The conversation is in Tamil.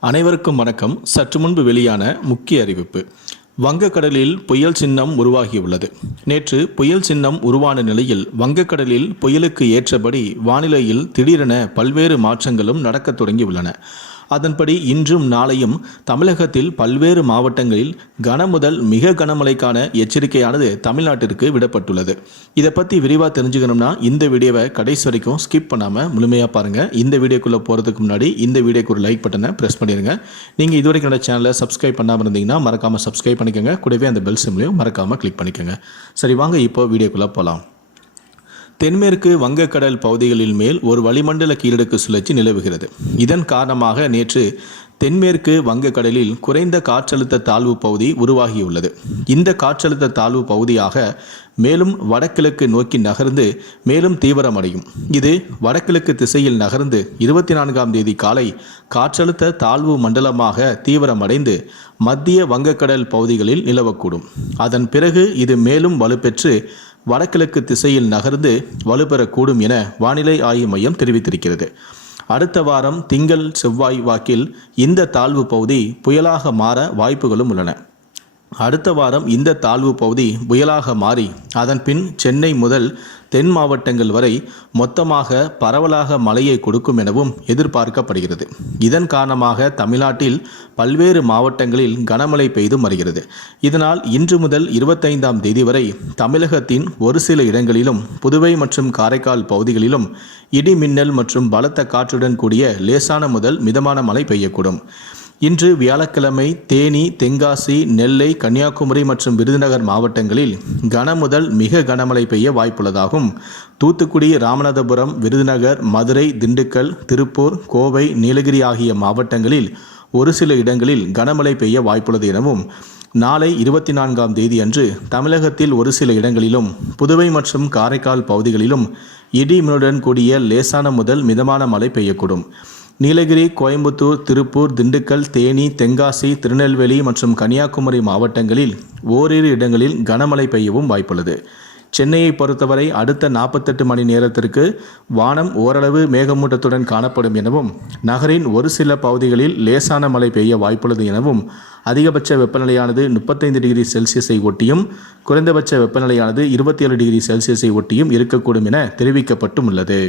அனைவருக்கும் வணக்கம். சற்று முன்பு வெளியான முக்கிய அறிவிப்பு. வங்கக்கடலில் புயல் சின்னம் உருவாகியுள்ளது. நேற்று புயல் சின்னம் உருவான நிலையில் வங்கக்கடலில் புயலுக்கு ஏற்றபடி வானிலையில் திடீரென பல்வேறு மாற்றங்களும் நடக்கத் தொடங்கியுள்ளன. அதன்படி இன்றும் நாளையும் தமிழகத்தில் பல்வேறு மாவட்டங்களில் கன முதல் மிக கனமழைக்கான எச்சரிக்கையானது தமிழ்நாட்டிற்கு விடப்பட்டுள்ளது. இதை பற்றி விரிவாக தெரிஞ்சுக்கணும்னா இந்த வீடியோவை கடைசி வரைக்கும் ஸ்கிப் பண்ணாமல் முழுமையாக பாருங்கள் இந்த வீடியோக்குள்ளே போகிறதுக்கு முன்னாடி இந்த வீடியோக்கு ஒரு லைக் பட்டனை ப்ரெஸ் பண்ணிடுங்க நீங்கள் இதுவரைக்கும் என்னோட சேனலை சப்ஸ்கிரைப் பண்ணாமல் இருந்தீங்கன்னா மறக்காமல் சப்ஸ்கிரைப் பண்ணிக்கோங்க. கூடவே அந்த பெல் சிம்லையும் மறக்காமல் கிளிக் பண்ணிக்கோங்க. சரி வாங்க இப்போ வீடியோக்குள்ளே போகலாம் தென்மேற்கு வங்கக்கடல் பகுதிகளில் மேல் ஒரு வளிமண்டல கீழடுக்கு சுழற்சி நிலவுகிறது. இதன் காரணமாக நேற்று தென்மேற்கு வங்கக்கடலில் குறைந்த காற்றழுத்த தாழ்வு பகுதி உருவாகியுள்ளது. இந்த காற்றழுத்த தாழ்வு பகுதியாக மேலும் வடகிழக்கு நோக்கி நகர்ந்து மேலும் தீவிரமடையும். இது வடகிழக்கு திசையில் நகர்ந்து இருபத்தி நான்காம் தேதி காலை காற்றழுத்த தாழ்வு மண்டலமாக தீவிரமடைந்து மத்திய வங்கக்கடல் பகுதிகளில் நிலவக்கூடும். அதன் பிறகு இது மேலும் வலுப்பெற்று வடகிழக்கு திசையில் நகர்ந்து வலுப்பெறக்கூடும் என வானிலை ஆய்வு மையம் தெரிவித்திருக்கிறது. அடுத்த வாரம் திங்கள் செவ்வாய் வாக்கில் இந்த தாழ்வு பகுதி புயலாக மாற வாய்ப்புகளும் உள்ளன. அடுத்த வாரம் இந்த தாழ்வு பகுதி புயலாக மாறி அதன் பின் சென்னை முதல் தென் மாவட்டங்கள் வரை மொத்தமாக பரவலாக மழையை கொடுக்கும் எனவும் எதிர்பார்க்கப்படுகிறது. இதன் காரணமாக தமிழ்நாட்டில் பல்வேறு மாவட்டங்களில் கனமழை பெய்து வருகிறது. இதனால் இன்று முதல் இருபத்தைந்தாம் தேதி வரை தமிழகத்தின் ஒரு சில இடங்களிலும் புதுவை மற்றும் காரைக்கால் பகுதிகளிலும் இடி மின்னல் மற்றும் பலத்த காற்றுடன் கூடிய லேசான முதல் மிதமான மழை பெய்யக்கூடும். இன்று வியாழக்கிழமை தேனி தென்காசி நெல்லை கன்னியாகுமரி மற்றும் விருதுநகர் மாவட்டங்களில் கனமுதல் மிக கனமழை பெய்ய வாய்ப்புள்ளதாகும். தூத்துக்குடி ராமநாதபுரம் விருதுநகர் மதுரை திண்டுக்கல் திருப்பூர் கோவை நீலகிரி ஆகிய மாவட்டங்களில் ஒரு சில இடங்களில் கனமழை பெய்ய வாய்ப்புள்ளது எனவும் நாளை இருபத்தி நான்காம் தேதி அன்று தமிழகத்தில் ஒரு சில இடங்களிலும் புதுவை மற்றும் காரைக்கால் பகுதிகளிலும் இடி மின்னுடன் கூடிய லேசான முதல் மிதமான மழை பெய்யக்கூடும். நீலகிரி கோயம்புத்தூர் திருப்பூர் திண்டுக்கல் தேனி தென்காசி திருநெல்வேலி மற்றும் கன்னியாகுமரி மாவட்டங்களில் ஓரிரு இடங்களில் கனமழை பெய்யவும் வாய்ப்புள்ளது. சென்னையை பொறுத்தவரை அடுத்த நாற்பத்தெட்டு மணி நேரத்திற்கு வானம் ஓரளவு மேகமூட்டத்துடன் காணப்படும் எனவும் நகரின் ஒரு சில பகுதிகளில் லேசான மழை பெய்ய வாய்ப்புள்ளது எனவும் அதிகபட்ச வெப்பநிலையானது முப்பத்தைந்து டிகிரி செல்சியஸை ஒட்டியும் குறைந்தபட்ச வெப்பநிலையானது இருபத்தி ஏழு டிகிரி செல்சியஸை ஒட்டியும் இருக்கக்கூடும் என தெரிவிக்கப்பட்டும் உள்ளது